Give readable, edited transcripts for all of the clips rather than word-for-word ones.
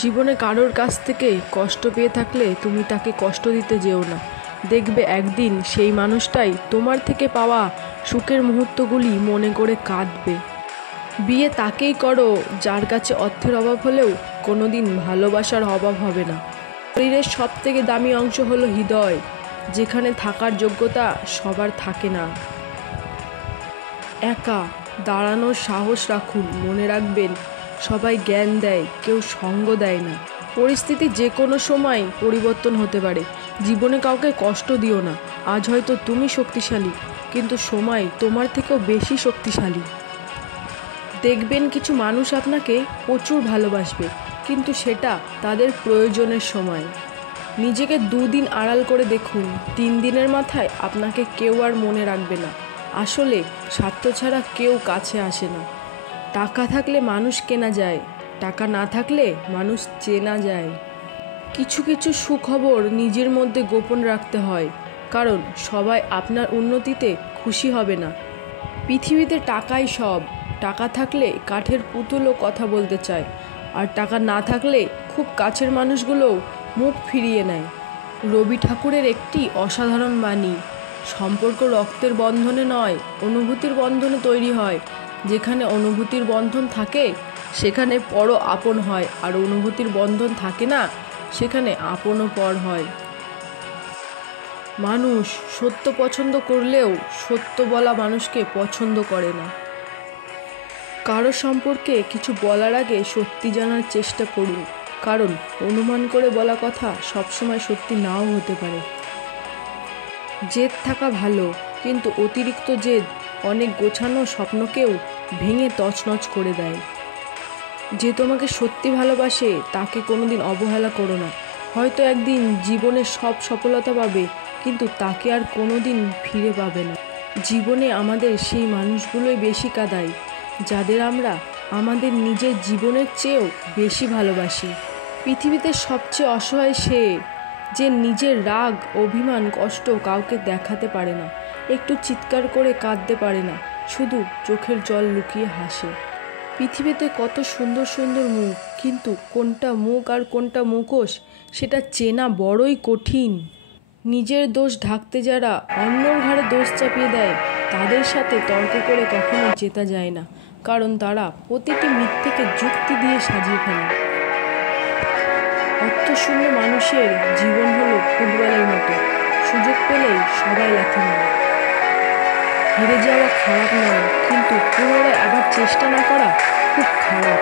জীবনে কারোর কাছ থেকে কষ্ট পেয়ে থাকলে তুমি তাকে কষ্ট দিতে যেও না। দেখবে একদিন সেই মানুষটাই তোমার থেকে পাওয়া সুখের মুহূর্তগুলি মনে করে কাঁদবে। বিয়ে তাকেই করো যার কাছে অর্থের অভাব হলেও কোনোদিন ভালোবাসার অভাব হবে না। শরীরের সব থেকে দামি অংশ হলো হৃদয়, যেখানে থাকার যোগ্যতা সবার থাকে না। একা দাঁড়ানোর সাহস রাখুন, মনে রাখবেন সবাই জ্ঞান দেয়, কেউ সঙ্গ দেয় না। পরিস্থিতি যে কোনো সময় পরিবর্তন হতে পারে। জীবনে কাউকে কষ্ট দিও না। আজ হয়তো তুমি শক্তিশালী, কিন্তু সময় তোমার থেকেও বেশি শক্তিশালী। দেখবেন কিছু মানুষ আপনাকে প্রচুর ভালোবাসবে, কিন্তু সেটা তাদের প্রয়োজনের সময়। নিজেকে 2 দিন আড়াল করে দেখুন, 3 দিনের মাথায় আপনাকে কেউ আর মনে রাখবে না। আসলে স্বার্থ ছাড়া কেউ কাছে আসে না। টাকা থাকলে মানুষ কেনা যায়, টাকা না থাকলে মানুষ চেনা যায়। কিছু কিছু সুখবর নিজের মধ্যে গোপন রাখতে হয়, কারণ সবাই আপনার উন্নতিতে খুশি হবে না। পৃথিবীতে টাকাই সব। টাকা থাকলে কাঠের পুতুলও কথা বলতে চায়, আর টাকা না থাকলে খুব কাছের মানুষগুলোও মুখ ফিরিয়ে নেয়। রবি ঠাকুরের একটি অসাধারণ বাণী, সম্পর্ক রক্তের বন্ধনে নয়, অনুভূতির বন্ধনে তৈরি হয়। যেখানে অনুভূতির বন্ধন থাকে সেখানে পর আপন হয়, আর অনুভূতির বন্ধন থাকে না সেখানে আপনও পর হয়। মানুষ সত্য পছন্দ করলেও সত্য বলা মানুষকে পছন্দ করে না। কারো সম্পর্কে কিছু বলার আগে সত্যি জানার চেষ্টা করুন, কারণ অনুমান করে বলা কথা সবসময় সত্যি নাও হতে পারে। জেদ থাকা ভালো, কিন্তু অতিরিক্ত জেদ অনেক গোছানো স্বপ্নকেও ভেঙে তছনছ করে দেয়। যে তোমাকে সত্যি ভালোবাসে তাকে কোনোদিন অবহেলা করো না। হয়তো একদিন জীবনে সব সফলতা পাবে, কিন্তু তাকে আর কোনোদিন ফিরে পাবে না। জীবনে আমাদের সেই মানুষগুলোই বেশি কাঁদায় যাদের আমরা আমাদের নিজের জীবনের চেয়েও বেশি ভালোবাসি। পৃথিবীতে সবচেয়ে অসহায় সে যে নিজের রাগ, অভিমান, কষ্ট কাউকে দেখাতে পারে না, একটু চিৎকার করে কাঁদতে পারে না, শুধু চোখের জল লুকিয়ে হাসে। পৃথিবীতে কত সুন্দর সুন্দর মুখ, কিন্তু কোনটা মুখ আর কোনটা মুখোশ সেটা চেনা বড়ই কঠিন। নিজের দোষ ঢাকতে যারা অন্যর ঘাড়ে দোষ চাপিয়ে দেয়, তাদের সাথে তর্ক করে কখনো জেতা যায় না, কারণ তারা প্রতিটি মিথ্যেকে যুক্তি দিয়ে সাজিয়ে ফেলে। অর্থশূন্য মানুষের জীবন হলো ফুটবলের মতো, সুযোগ পেলেই সবাই লাথি মারে। হেরে যাওয়া খারাপ নয়, কিন্তু পুনরায় আবার চেষ্টা না করা খুব খারাপ।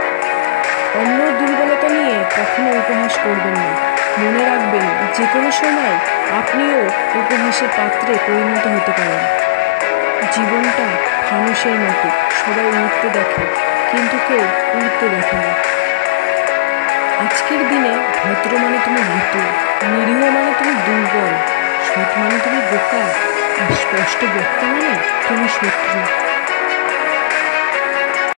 অন্যর দুর্বলতা নিয়ে কখনো উপহাস করবেন না। মনে রাখবেন যে কোনো সময় আপনিও উপহাসের পাত্রে পরিণত হতে পারেন। জীবনটা ফানুসের মতো, সবাই উঠতে দেখে কিন্তু কেউ উঠতে দেখে না। আজকের দিনে ভদ্র মানে তুমি ভীতু, নিরীহ মানে তুমি দুর্বল, সৎ মানে তুমি বোকা, আর স্পষ্ট বক্তা মানে তুমি শত্রু।